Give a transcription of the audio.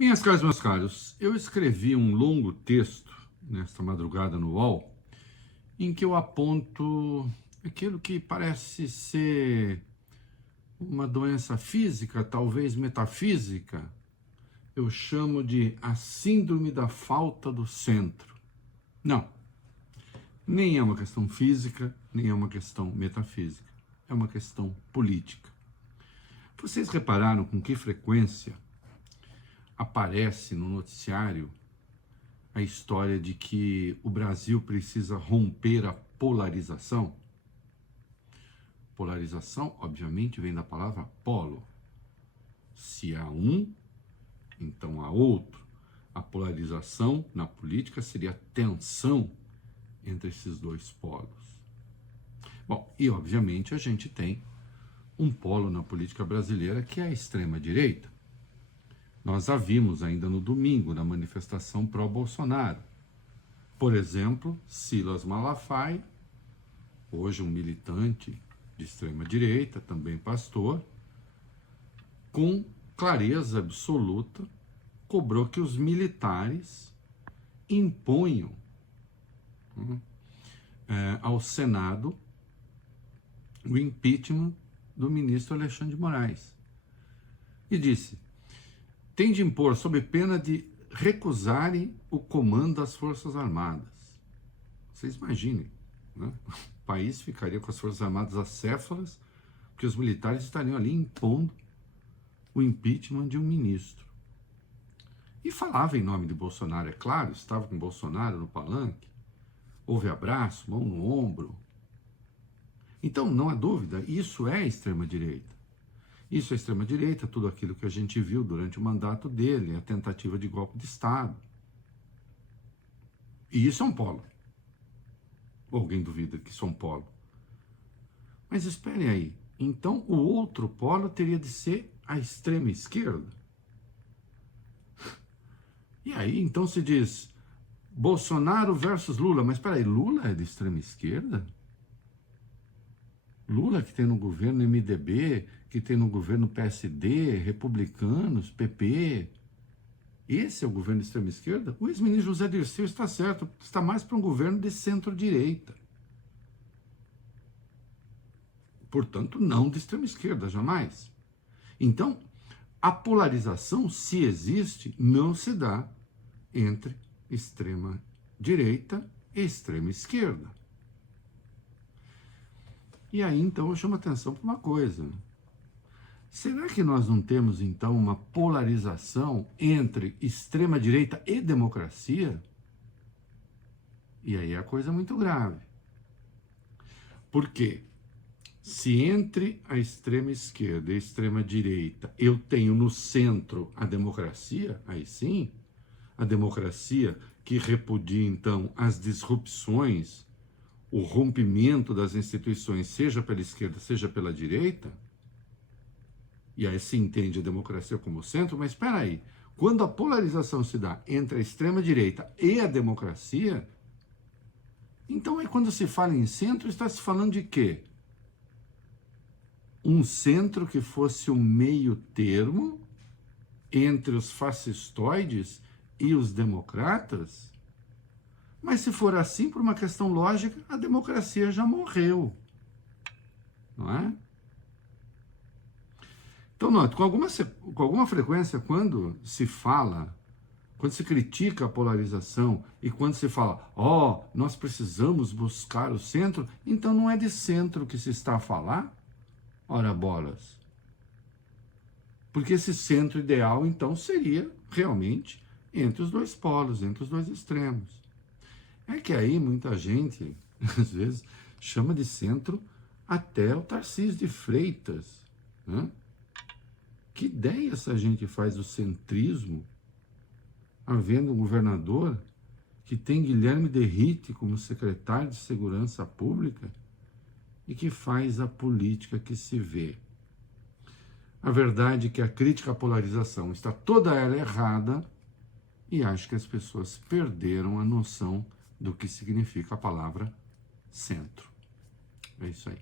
Minhas caras, meus caros, eu escrevi um longo texto nesta madrugada no UOL, em que eu aponto aquilo que parece ser uma doença física, talvez metafísica. Eu chamo de a síndrome da falta do centro. Não, nem é uma questão física, nem é uma questão metafísica. É uma questão política. Vocês repararam com que frequência aparece no noticiário a história de que o Brasil precisa romper a polarização? Polarização, obviamente, vem da palavra polo. Se há um, então há outro. A polarização na política seria a tensão entre esses dois polos. Bom, e obviamente a gente tem um polo na política brasileira que é a extrema-direita. Nós a vimos ainda no domingo, na manifestação pró-Bolsonaro. Por exemplo, Silas Malafaia, hoje um militante de extrema-direita, também pastor, com clareza absoluta, cobrou que os militares imponham ao Senado o impeachment do ministro Alexandre de Moraes. E disse: tem de impor sob pena de recusarem o comando das Forças Armadas. Vocês imaginem, né? O país ficaria com as Forças Armadas acéfalas, porque os militares estariam ali impondo o impeachment de um ministro. E falava em nome de Bolsonaro, é claro, estava com Bolsonaro no palanque, houve abraço, mão no ombro. Então, não há dúvida, isso é extrema-direita. Isso é extrema-direita, tudo aquilo que a gente viu durante o mandato dele, a tentativa de golpe de Estado. E isso é um polo. Alguém duvida que isso é um polo? Mas esperem aí, então o outro polo teria de ser a extrema-esquerda? E aí, então se diz Bolsonaro versus Lula, mas espera aí, Lula é de extrema-esquerda? Lula que tem no governo MDB, que tem no governo PSD, republicanos, PP. Esse é o governo de extrema-esquerda? O ex-ministro José Dirceu está certo, está mais para um governo de centro-direita. Portanto, não de extrema-esquerda, jamais. Então, a polarização, se existe, não se dá entre extrema-direita e extrema-esquerda. E aí, então, eu chamo a atenção para uma coisa. Será que nós não temos, então, uma polarização entre extrema-direita e democracia? E aí a coisa é muito grave. Por quê? Se entre a extrema-esquerda e a extrema-direita eu tenho no centro a democracia, aí sim, a democracia que repudia, então, as disrupções, o rompimento das instituições, seja pela esquerda, seja pela direita, e aí se entende a democracia como centro, mas espera aí, quando a polarização se dá entre a extrema-direita e a democracia, então aí quando se fala em centro, está se falando de quê? Um centro que fosse um meio termo entre os fascistoides e os democratas? Mas se for assim, por uma questão lógica, a democracia já morreu, não é? Então, note, com alguma frequência, quando se fala, quando se critica a polarização e quando se fala, nós precisamos buscar o centro, então não é de centro que se está a falar? Ora bolas. Porque esse centro ideal, então, seria realmente entre os dois polos, entre os dois extremos. É que aí muita gente, às vezes, chama de centro até o Tarcísio de Freitas, né? Que ideia essa gente faz do centrismo, havendo um governador que tem Guilherme Derrite como secretário de Segurança Pública e que faz a política que se vê. A verdade é que a crítica à polarização está toda ela errada e acho que as pessoas perderam a noção do que significa a palavra centro. É isso aí.